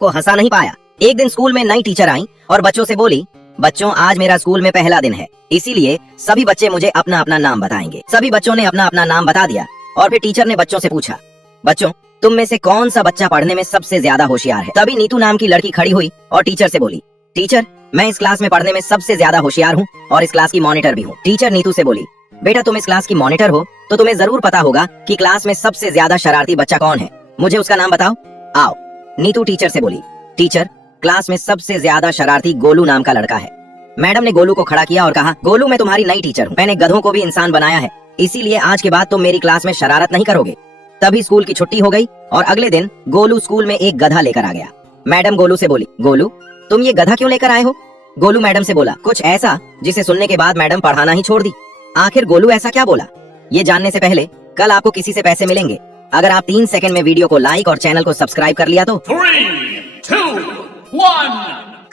को हंसा नहीं पाया। एक दिन स्कूल में नई टीचर आई और बच्चों से बोली, बच्चों आज मेरा स्कूल में पहला दिन है, इसीलिए सभी बच्चे मुझे अपना अपना नाम बताएंगे। सभी बच्चों ने अपना अपना नाम बता दिया और फिर टीचर ने बच्चों से पूछा, बच्चों तुम में से कौन सा बच्चा पढ़ने में सबसे ज्यादा होशियार है। तभी नीतू नाम की लड़की खड़ी हुई और टीचर से बोली, टीचर मैं इस क्लास में पढ़ने में सबसे ज्यादा होशियार हूँ और इस क्लास की मॉनिटर भी हूँ। टीचर नीतू से बोली, बेटा तुम इस क्लास की मॉनिटर हो तो तुम्हें जरूर पता होगा कि क्लास में सबसे ज्यादा शरारती बच्चा कौन है, मुझे उसका नाम बताओ। आओ। नीतू टीचर से बोली, टीचर क्लास में सबसे ज्यादा शरारती गोलू नाम का लड़का है। मैडम ने गोलू को खड़ा किया और कहा, गोलू मैं तुम्हारी नई टीचर हूँ, मैंने गधों को भी इंसान बनाया है, इसीलिए आज के बाद तुम मेरी क्लास में शरारत नहीं करोगे। तभी स्कूल की छुट्टी हो गई और अगले दिन गोलू स्कूल में एक गधा लेकर आ गया। मैडम गोलू से बोली, गोलू तुम ये गधा क्यों लेकर आए हो। गोलू मैडम से बोला, कुछ ऐसा जिसे सुनने के बाद मैडम पढ़ाना ही छोड़ दी। आखिर गोलू ऐसा क्या बोला, ये जानने से पहले कल आपको किसी से पैसे मिलेंगे अगर आप 3 सेकंड में वीडियो को लाइक और चैनल को सब्सक्राइब कर लिया तो। 3, 2, 1,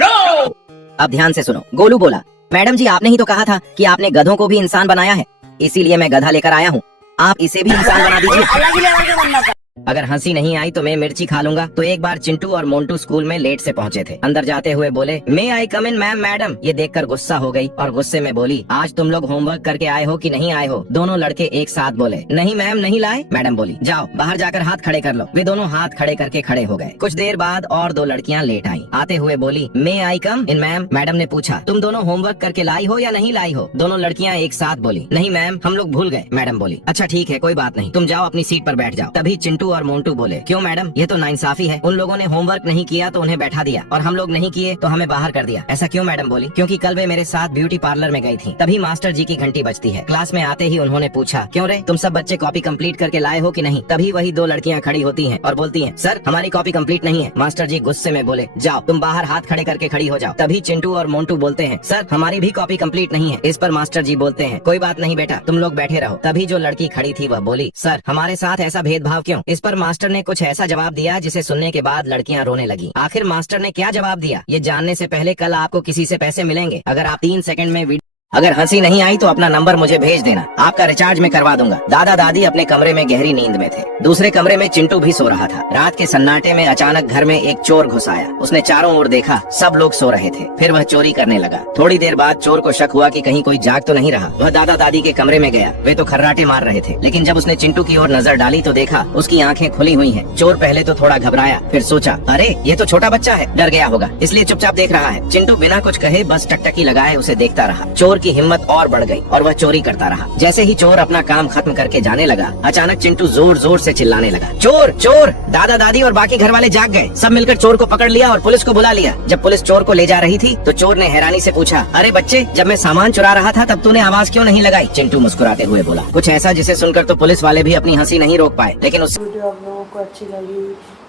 go! अब ध्यान से सुनो। गोलू बोला, मैडम जी आपने ही तो कहा था कि आपने गधों को भी इंसान बनाया है, इसीलिए मैं गधा लेकर आया हूँ, आप इसे भी इंसान बना दीजिए। अगर हंसी नहीं आई तो मैं मिर्ची खा लूंगा। तो एक बार चिंटू और मोंटू स्कूल में लेट से पहुंचे थे। अंदर जाते हुए बोले, मे आई कम इन मैम। मैडम ये देखकर गुस्सा हो गई और गुस्से में बोली, आज तुम लोग होमवर्क करके आए हो कि नहीं आए हो। दोनों लड़के एक साथ बोले, नहीं मैम नहीं लाए। मैडम बोली, जाओ बाहर जाकर हाथ खड़े कर लो। वे दोनों हाथ खड़े करके खड़े हो गए। कुछ देर बाद और 2 लड़कियां लेट आई। आते हुए बोली, मे आई कम इन मैम। मैडम ने पूछा, तुम दोनों होमवर्क करके लाई हो या नहीं लाई हो। दोनों लड़कियां एक साथ बोली, नहीं मैम हम लोग भूल गए। मैडम बोली, अच्छा ठीक है कोई बात नहीं, तुम जाओ अपनी सीट पर बैठ जाओ। तभी चिंटू और मोंटू बोले, क्यों मैडम ये तो नाइंसाफी है, उन लोगों ने होमवर्क नहीं किया तो उन्हें बैठा दिया और हम लोग नहीं किए तो हमें बाहर कर दिया। ऐसा क्यों। मैडम बोली, क्योंकि कल वे मेरे साथ ब्यूटी पार्लर में गई थी, तभी मास्टर जी की घंटी बजती है। क्लास में आते ही उन्होंने पूछा, क्यों रे तुम सब बच्चे कॉपी कंप्लीट करके लाए हो कि नहीं। तभी वही 2 लड़कियां खड़ी होती हैं और बोलती हैं, सर हमारी कॉपी कंप्लीट नहीं है। मास्टर जी गुस्से में बोले, जाओ तुम बाहर हाथ खड़े करके खड़ी हो जाओ। तभी चिंटू और मोंटू बोलते हैं, सर हमारी भी कॉपी कंप्लीट नहीं है। इस पर मास्टर जी बोलते हैं, कोई बात नहीं बेटा तुम लोग बैठे रहो। तभी जो लड़की खड़ी थी वह बोली, सर हमारे साथ ऐसा भेदभाव क्यों। इस पर मास्टर ने कुछ ऐसा जवाब दिया जिसे सुनने के बाद लड़कियां रोने लगी। आखिर मास्टर ने क्या जवाब दिया ये जानने से पहले कल आपको किसी से पैसे मिलेंगे अगर आप 3 सेकंड में अगर हंसी नहीं आई तो अपना नंबर मुझे भेज देना, आपका रिचार्ज मैं करवा दूंगा। दादा दादी अपने कमरे में गहरी नींद में थे। दूसरे कमरे में चिंटू भी सो रहा था। रात के सन्नाटे में अचानक घर में एक चोर घुस आया। उसने चारों ओर देखा, सब लोग सो रहे थे। फिर वह चोरी करने लगा। थोड़ी देर बाद चोर को शक हुआ कि कहीं कोई जाग तो नहीं रहा। वह दादा दादी के कमरे में गया, वे तो खर्राटे मार रहे थे। लेकिन जब उसने चिंटू की ओर नजर डाली तो देखा उसकी आंखें खुली हुई है। चोर पहले तो थोड़ा घबराया, फिर सोचा, अरे ये तो छोटा बच्चा है, डर गया होगा इसलिए चुपचाप देख रहा है। चिंटू बिना कुछ कहे बस टकटकी लगाए उसे देखता रहा। चोर की हिम्मत और बढ़ गई और वह चोरी करता रहा। जैसे ही चोर अपना काम खत्म करके जाने लगा, अचानक चिंटू जोर जोर से चिल्लाने लगा, चोर चोर। दादा दादी और बाकी घर वाले जाग गए। सब मिलकर चोर को पकड़ लिया और पुलिस को बुला लिया। जब पुलिस चोर को ले जा रही थी तो चोर ने हैरानी से पूछा, अरे बच्चे जब मैं सामान चुरा रहा था तब तूने आवाज क्यों नहीं लगाई। चिंटू मुस्कुराते हुए बोला कुछ ऐसा जिसे सुनकर तो पुलिस वाले भी अपनी हंसी नहीं रोक पाए। लेकिन उस वीडियो आप लोगों को अच्छी लगी,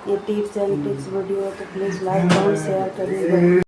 ये टिप्स एंड ट्रिक्स वीडियो, तो प्लीज लाइक और शेयर करिएगा।